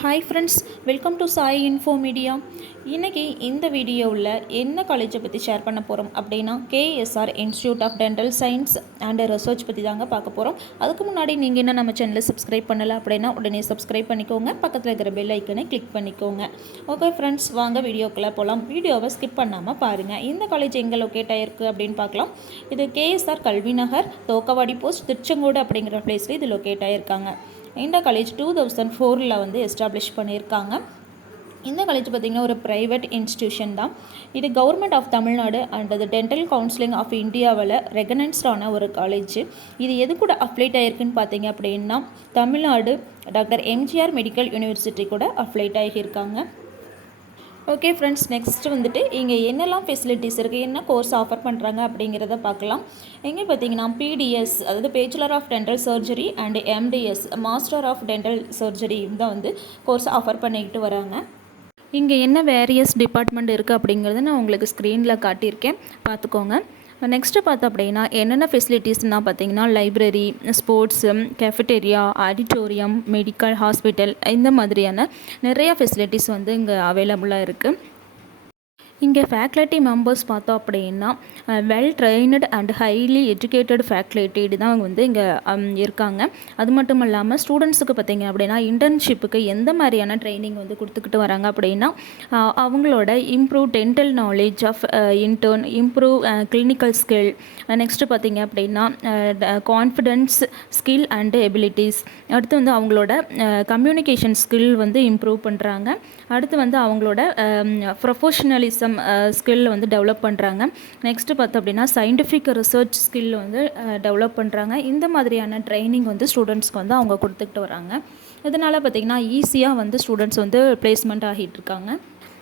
Hi friends welcome to Sai info media இன்றைக்கி இந்த வீடியோவில் என்ன காலேஜை பற்றி ஷேர் பண்ண போகிறோம் அப்படின்னா KSR institute of dental science and research பற்றி தாங்க பார்க்க போகிறோம் அதுக்கு முன்னாடி நீங்கள் என்ன நம்ம சேனலை சப்ஸ்கிரைப் பண்ணலை அப்படின்னா உடனே சப்ஸ்கிரைப் பண்ணிக்கோங்க. பக்கத்தில் இருக்கிற பெல் ஐக்கனை கிளிக் பண்ணிக்கோங்க. ஓகே ஃப்ரெண்ட்ஸ் வாங்க வீடியோக்குள்ளே போகலாம் வீடியோவை ஸ்கிப் பண்ணாமல் பாருங்கள் இந்த காலேஜ் எங்கே லொக்கேட் ஆகிருக்கு அப்படின்னு பார்க்கலாம். இது கேஎஸ்ஆர் கல்வி நகர் தோக்கவாடி போஸ்ட் திருச்செங்கோடு அப்படிங்கிற பிளேஸில் இது லொக்கேட் ஆகியிருக்காங்க இந்த காலேஜ் டூ தௌசண்ட் ஃபோரில் வந்து எஸ்டாப்ளிஷ் பண்ணியிருக்காங்க. இந்த காலேஜ் பார்த்திங்கன்னா ஒரு ப்ரைவேட் இன்ஸ்டியூஷன் தான். இது கவர்மெண்ட் ஆஃப் தமிழ்நாடு அண்ட் அது டென்டல் கவுன்சிலிங் ஆஃப் இந்தியாவில் ரெகனன்ஸ்டான ஒரு காலேஜ் இது எது கூட அப்ளைட் ஆகிருக்குன்னு பார்த்தீங்க அப்படின்னா Tamil Nadu doctor MGR medical university கூட அப்ளைட் ஆகியிருக்காங்க. ஓகே ஃப்ரெண்ட்ஸ் நெக்ஸ்ட் வந்துட்டு இங்கே என்னெல்லாம் ஃபெசிலிட்டிஸ் இருக்குது என்ன கோர்ஸ் ஆஃபர் பண்ணுறாங்க அப்படிங்கிறத பார்க்கலாம். எங்கே பார்த்தீங்கன்னா பிடிஎஸ் அதாவது bachelor of dental surgery and MDS master of dental surgery தான் வந்து கோர்ஸ் ஆஃபர் பண்ணிக்கிட்டு வராங்க. இங்கே என்ன வேரியஸ் டிபார்ட்மெண்ட் இருக்குது அப்படிங்கிறத நான் உங்களுக்கு ஸ்க்ரீனில் காட்டியிருக்கேன். பார்த்துக்கோங்க. நெக்ஸ்ட்டு பார்த்தோம் அப்படின்னா என்னென்ன ஃபெசிலிட்டிஸ்னால் பார்த்தீங்கன்னா library sports cafeteria auditorium medical hospital இந்த மாதிரியான நிறையா ஃபெசிலிட்டிஸ் வந்து இங்கே அவைலபிளாக இருக்குது இங்கே ஃபேக்கல்ட்டி மெம்பர்ஸ் பார்த்தோம் அப்படின்னா well trained and highly educated faculty தான் வந்து இங்கே இருக்காங்க. அது மட்டும் இல்லாமல் ஸ்டூடெண்ட்ஸுக்கு பார்த்தீங்க அப்படின்னா இன்டர்ன்ஷிப்புக்கு எந்த மாதிரியான ட்ரைனிங் வந்து கொடுத்துக்கிட்டு வராங்க அப்படின்னா அவங்களோட improve dental knowledge of intern improve clinical skill next பார்த்தீங்க அப்படின்னா கான்ஃபிடென்ஸ் ஸ்கில் அண்டு எபிலிட்டிஸ் அடுத்து வந்து அவங்களோட கம்யூனிகேஷன் ஸ்கில் வந்து இம்ப்ரூவ் பண்ணுறாங்க அடுத்து வந்து அவங்களோட ப்ரொஃபஷனலிசம் ஸ்கில் uh, வந்து டெவலப் பண்ணுறாங்க நெக்ஸ்ட்டு பார்த்தோம் அப்படின்னா சயின்டிஃபிக் ரிசர்ச் ஸ்கில் வந்து uh, டெவலப் பண்ணுறாங்க இந்த மாதிரியான ட்ரைனிங் வந்து ஸ்டூடெண்ட்ஸ்க்கு வந்து அவங்க கொடுத்துக்கிட்டு வராங்க. இதனால் பார்த்திங்கன்னா ஈஸியாக வந்து ஸ்டூடெண்ட்ஸ் வந்து பிளேஸ்மெண்ட் ஆகிட்டு இருக்காங்க.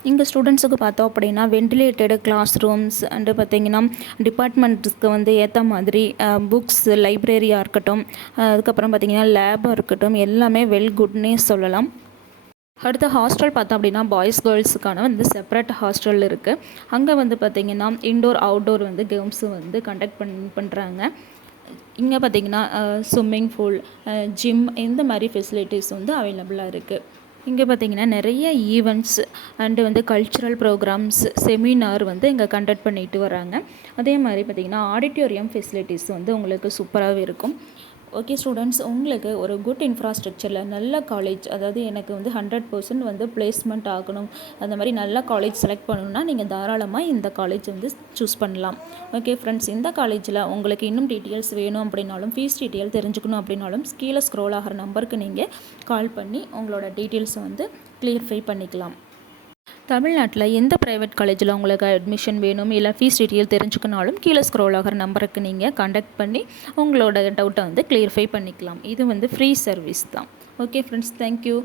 இங்கே ஸ்டூடெண்ட்ஸுக்கு பார்த்தோம் அப்படின்னா வென்டிலேட்டடு கிளாஸ் ரூம்ஸ் அண்டு பார்த்திங்கன்னா டிபார்ட்மெண்ட்ஸ்க்கு வந்து ஏற்ற மாதிரி uh, புக்ஸ் லைப்ரரியாக இருக்கட்டும் அதுக்கப்புறம் பார்த்திங்கன்னா லேபாக இருக்கட்டும் எல்லாமே வெல் குட்னே சொல்லலாம். அடுத்த ஹாஸ்டல் பார்த்தோம் அப்படின்னா பாய்ஸ் கேர்ள்ஸுக்கான வந்து செப்பரேட் ஹாஸ்டல் இருக்குது அங்கே வந்து பார்த்திங்கன்னா இன்டோர் அவுட்டோர் வந்து கேம்ஸும் வந்து கண்டக்ட் பண் பண்ணுறாங்க இங்கே பார்த்திங்கன்னா ஸ்விம்மிங் பூல் ஜிம் இந்த மாதிரி ஃபெசிலிட்டிஸ் வந்து அவைலபிளாக இருக்குது இங்கே பார்த்திங்கன்னா நிறைய ஈவெண்ட்ஸ் அண்டு வந்து கல்ச்சுரல் ப்ரோக்ராம்ஸ் செமினார் வந்து இங்கே கண்டக்ட் பண்ணிட்டு வராங்க. அதே மாதிரி பார்த்திங்கன்னா ஆடிட்டோரியம் ஃபெசிலிட்டிஸ் வந்து உங்களுக்கு சூப்பராகவே இருக்கும். ஓகே ஸ்டூடெண்ட்ஸ் உங்களுக்கு ஒரு குட் இன்ஃப்ராஸ்ட்ரக்சரில் நல்ல காலேஜ் அதாவது எனக்கு வந்து ஹண்ட்ரட் பர்சன்ட் வந்து பிளேஸ்மெண்ட் ஆகணும். அந்த மாதிரி நல்ல காலேஜ் செலக்ட் பண்ணணும்னா நீங்கள் தாராளமாக இந்த காலேஜ் வந்து சூஸ் பண்ணலாம். ஓகே ஃப்ரெண்ட்ஸ் இந்த காலேஜில் உங்களுக்கு இன்னும் டீட்டெயில்ஸ் வேணும் அப்படின்னாலும் ஃபீஸ் டீட்டெயில் தெரிஞ்சுக்கணும் அப்படின்னாலும் கீழே ஸ்க்ரோல் ஆகிற நம்பருக்கு நீங்கள் கால் பண்ணி உங்களோட டீட்டெயில்ஸை வந்து கிளியர்ஃபை பண்ணிக்கலாம். தமிழ்நாட்டில் எந்த ப்ரைவேட் காலேஜில் உங்களுக்கு அட்மிஷன் வேணும்? இல்லை ஃபீஸ் டீட்டெயில் தெரிஞ்சுக்கனாலும் கீழே ஸ்க்ரோல் ஆகிற நம்பருக்கு நீங்கள் கண்டக்ட் பண்ணி உங்களோட டவுட்டை வந்து கிளியர்ஃபை பண்ணிக்கலாம். இது வந்து ஃப்ரீ சர்வீஸ் தான். ஓகே ஃப்ரெண்ட்ஸ் தேங்க்யூ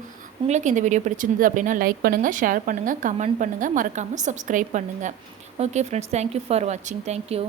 உங்களுக்கு இந்த வீடியோ பிடிச்சிருந்தது அப்படின்னா லைக் பண்ணுங்கள் ஷேர் பண்ணுங்கள் கமெண்ட் பண்ணுங்கள் மறக்காமல் சப்ஸ்கிரைப் பண்ணுங்கள் okay friends thank you for வாட்சிங் தேங்க்யூ